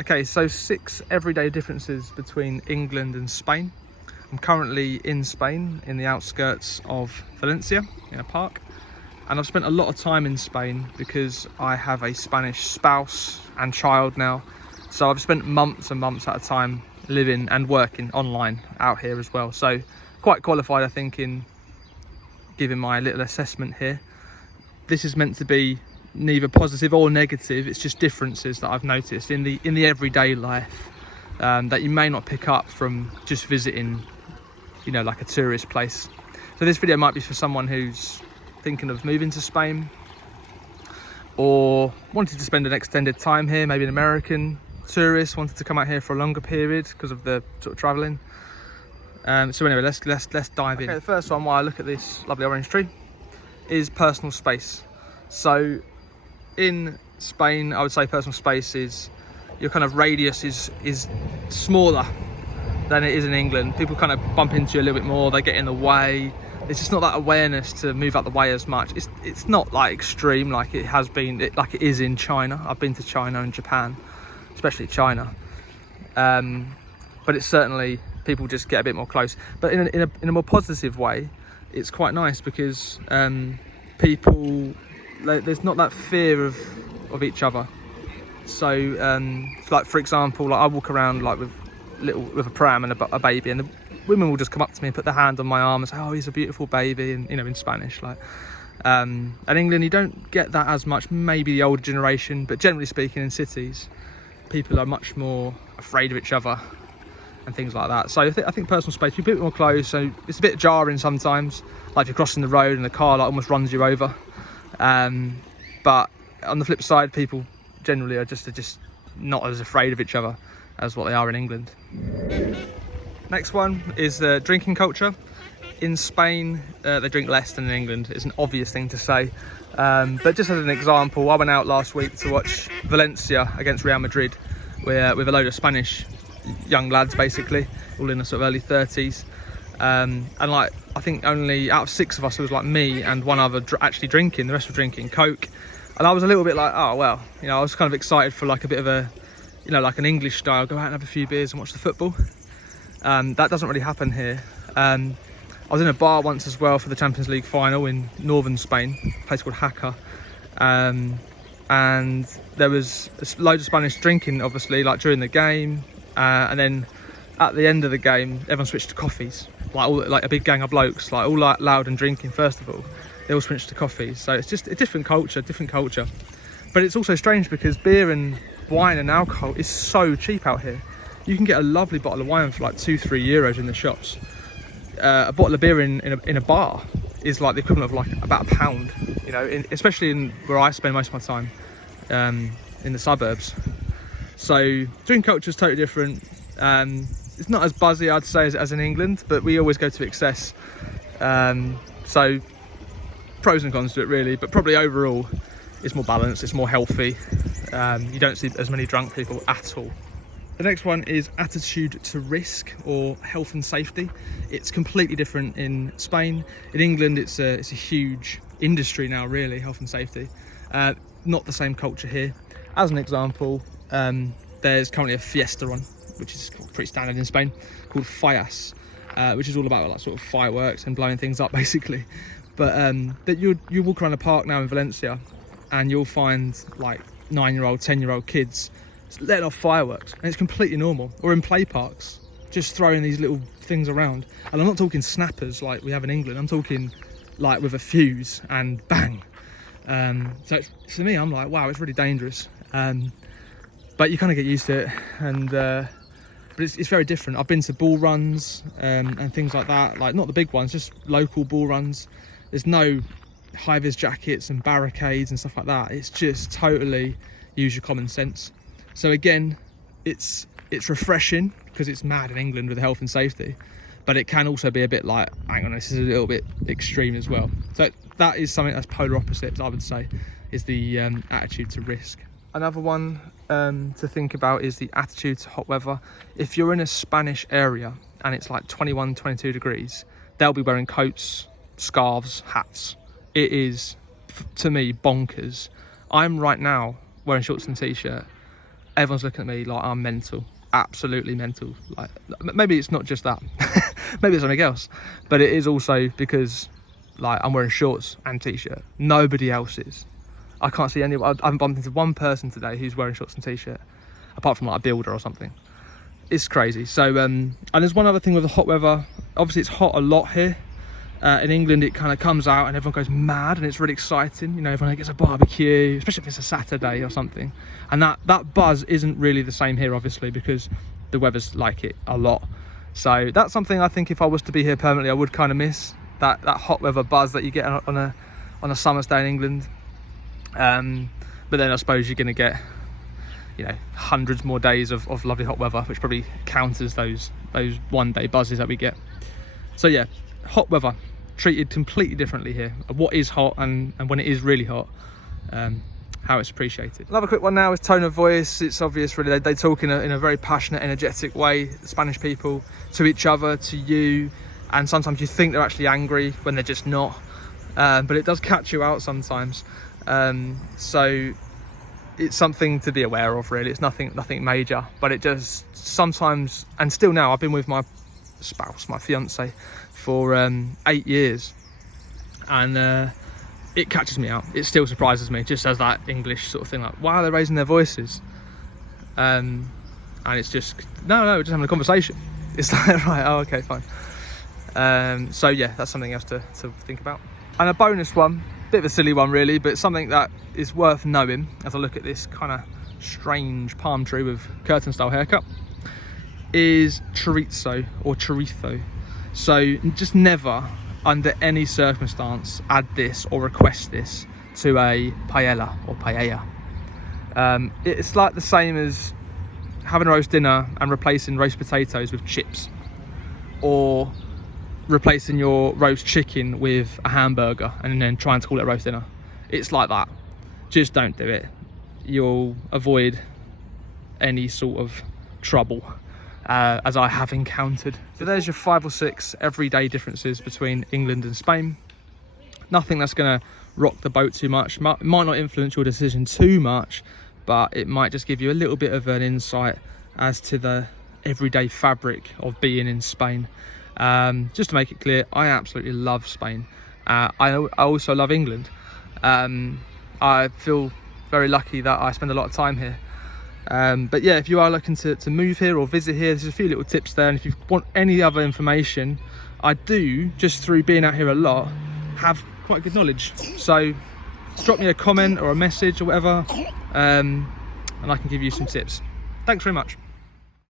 Okay, so 6 everyday differences between England and Spain. I'm currently in Spain, in the outskirts of Valencia, in a park. And I've spent a lot of time in Spain because I have a Spanish spouse and child now. So I've spent months and months at a time living and working online out here as well. So quite qualified, I think, in giving my little assessment here. This is meant to be neither positive or negative. It's just differences that I've noticed in the everyday life that you may not pick up from just visiting, you know, like a tourist place. So this video might be for someone who's thinking of moving to Spain or wanted to spend an extended time here, maybe an American tourist wanted to come out here for a longer period because of the sort of traveling. So anyway, let's dive in. Okay, the first one, while I look at this lovely orange tree, is personal space. So in Spain, I would say personal space is, your kind of radius is smaller than it is in England. People kind of bump into you a little bit more, they get in the way. There's just not that awareness to move out the way as much. It's not like extreme like it has been, like it is in China. I've been to China and Japan, especially China. But it's certainly, people just get a bit more close. But in a more positive way, it's quite nice because people, there's not that fear of each other. So like for example, like I walk around like with a pram and a baby, and the women will just come up to me and put their hand on my arm and say, "Oh, he's a beautiful baby," and you know, in Spanish. Like in England you don't get that as much, maybe the older generation, but generally speaking in cities people are much more afraid of each other and things like that. So I think personal space, you're a bit more close, so it's a bit jarring sometimes, like if you're crossing the road and the car like almost runs you over. But on the flip side, people generally are just not as afraid of each other as what they are in England. Next one is the drinking culture. In Spain, they drink less than in England. It's an obvious thing to say. But just as an example, I went out last week to watch Valencia against Real Madrid with a load of Spanish young lads, basically, all in the sort of early 30s. And like, I think only out of 6 of us, it was like me and one other actually drinking. The rest were drinking Coke. And I was a little bit like, oh, well, you know, I was kind of excited for like a bit of a, you know, like an English style, go out and have a few beers and watch the football. That doesn't really happen here. I was in a bar once as well for the Champions League final in northern Spain, a place called Jaca. And there was loads of Spanish drinking, obviously, like during the game. And then at the end of the game, everyone switched to coffees. Like a big gang of blokes, like all like loud and drinking first of all. They all switched to coffees. So it's just a different culture. But it's also strange because beer and wine and alcohol is so cheap out here. You can get a lovely bottle of wine for like 2-3 euros in the shops. A bottle of beer in a bar is like the equivalent of like about £1, you know, especially in where I spend most of my time, in the suburbs. So drink culture is totally different. It's not as buzzy, I'd say, as in England, but we always go to excess. So pros and cons to it really, but probably overall it's more balanced, it's more healthy. You don't see as many drunk people at all. The next one is attitude to risk or health and safety. It's completely different in Spain. In England, it's a huge industry now, really, health and safety. Not the same culture here. As an example, there's currently a fiesta on, which is pretty standard in Spain, called Fallas, which is all about like sort of fireworks and blowing things up, basically. But that you walk around the park now in Valencia, and you'll find like 9-year-old, 10-year-old kids letting off fireworks, and it's completely normal. Or in play parks, just throwing these little things around. And I'm not talking snappers like we have in England. I'm talking like with a fuse and bang. So to me, I'm like, wow, it's really dangerous. But you kind of get used to it, and but it's very different. I've been to bull runs and things like that, like not the big ones, just local bull runs. There's no high-vis jackets and barricades and stuff like that. It's just totally use your common sense. So again, it's refreshing because it's mad in England with health and safety, but it can also be a bit like, hang on, this is a little bit extreme as well. So that is something that's polar opposites, I would say, is the attitude to risk. Another one to think about is the attitude to hot weather. If you're in a Spanish area and it's like 21, 22 degrees, they'll be wearing coats, scarves, hats. It is, to me, bonkers. I'm right now wearing shorts and t-shirt, everyone's looking at me like I'm mental, absolutely mental. Like, maybe it's not just that, maybe it's something else, but it is also because like I'm wearing shorts and t-shirt. Nobody else is. I can't see anyone. I haven't bumped into one person today who's wearing shorts and t-shirt, apart from like a builder or something. It's crazy. So and there's one other thing with the hot weather. Obviously it's hot a lot here. In England it kind of comes out and everyone goes mad and it's really exciting. You know, everyone gets a barbecue, especially if it's a Saturday or something. And that buzz isn't really the same here, obviously, because the weather's like it a lot. So that's something I think if I was to be here permanently, I would kind of miss that hot weather buzz that you get on a summer's day in England. But then I suppose you're going to get, you know, hundreds more days of lovely hot weather, which probably counters those one day buzzes that we get. So yeah, hot weather treated completely differently here. What is hot and when it is really hot, how it's appreciated. Another quick one now is tone of voice. It's obvious really, they talk in a very passionate, energetic way, the Spanish people, to each other, to you, and sometimes you think they're actually angry when they're just not, but it does catch you out sometimes. So it's something to be aware of really. It's nothing major, but it just sometimes, and still now, I've been with my spouse, my fiance, for 8 years, and it catches me out. It still surprises me, just as that English sort of thing, like, why are they raising their voices? And it's just, no, we're just having a conversation. It's like, right, oh, okay, fine. So yeah, that's something else to think about. And a bonus one, bit of a silly one really, but something that is worth knowing as I look at this kind of strange palm tree with curtain style haircut, is chorizo or chorizo. So just never, under any circumstance, add this or request this to a paella or paella. It's like the same as having a roast dinner and replacing roast potatoes with chips, or replacing your roast chicken with a hamburger and then trying to call it a roast dinner. It's like that. Just don't do it. You'll avoid any sort of trouble, as I have encountered. So there's your 5 or 6 everyday differences between England and Spain. Nothing that's going to rock the boat too much. It might not influence your decision too much, but it might just give you a little bit of an insight as to the everyday fabric of being in Spain. Just to make it clear, I absolutely love Spain. I also love England. I feel very lucky that I spend a lot of time here. But yeah, if you are looking to move here or visit here, there's a few little tips there. And if you want any other information, I do, just through being out here a lot, have quite good knowledge. So drop me a comment or a message or whatever, and I can give you some tips. Thanks very much.